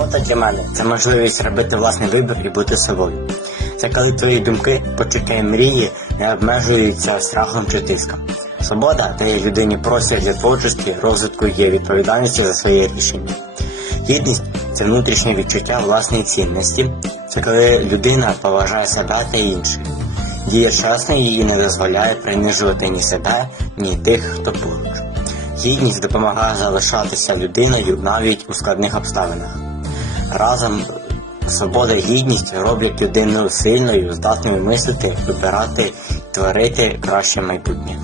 Свобода для мене це можливість робити власний вибір і бути собою. Це коли твої думки, почуття і мрії не обмежуються страхом чи тиском. Свобода дає людині простір для творчості, розвитку і є відповідальністю за своє рішення. Гідність це внутрішнє відчуття власної цінності. Це коли людина поважає себе та інших. Діє чесно і не дозволяє принижувати ні себе, ні тих, хто поруч. Гідність допомагає залишатися людиною навіть у складних обставинах. Разом свобода і гідність роблять людину сильною, здатною мислити, вибирати, творити краще майбутнє.